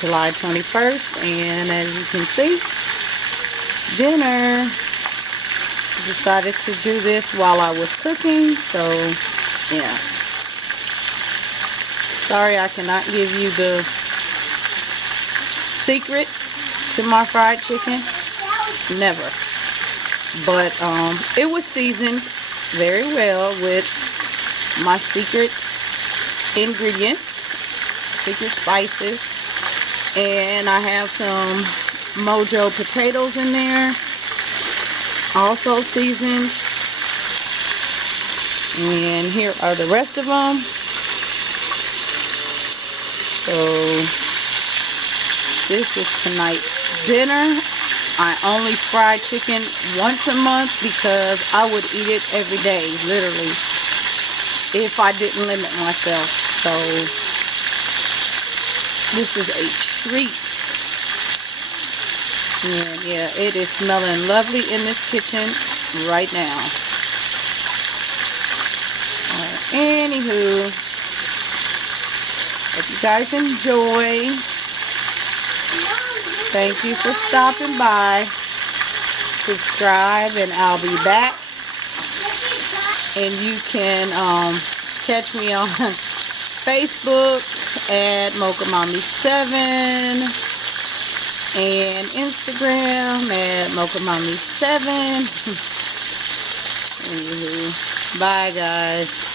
July 21st, and as you can see, dinner. Decided to do this while I was cooking, so yeah. Sorry I cannot give you the secret to my fried chicken. Never. But it was seasoned very well with my secret ingredients, secret spices, and I have some Mojo potatoes in there, also seasoned. And here are the rest of them. So this is tonight's dinner. I only fry chicken once a month because I would eat it every day, literally, if I didn't limit myself. So this is a treat. And yeah, it is smelling lovely in this kitchen right now. Anywho, hope you guys enjoy. Thank you for stopping by. Subscribe and I'll be back. And you can catch me on Facebook at Mocha Mommy 7 and Instagram at Mocha Mommy 7. Anywho, bye guys.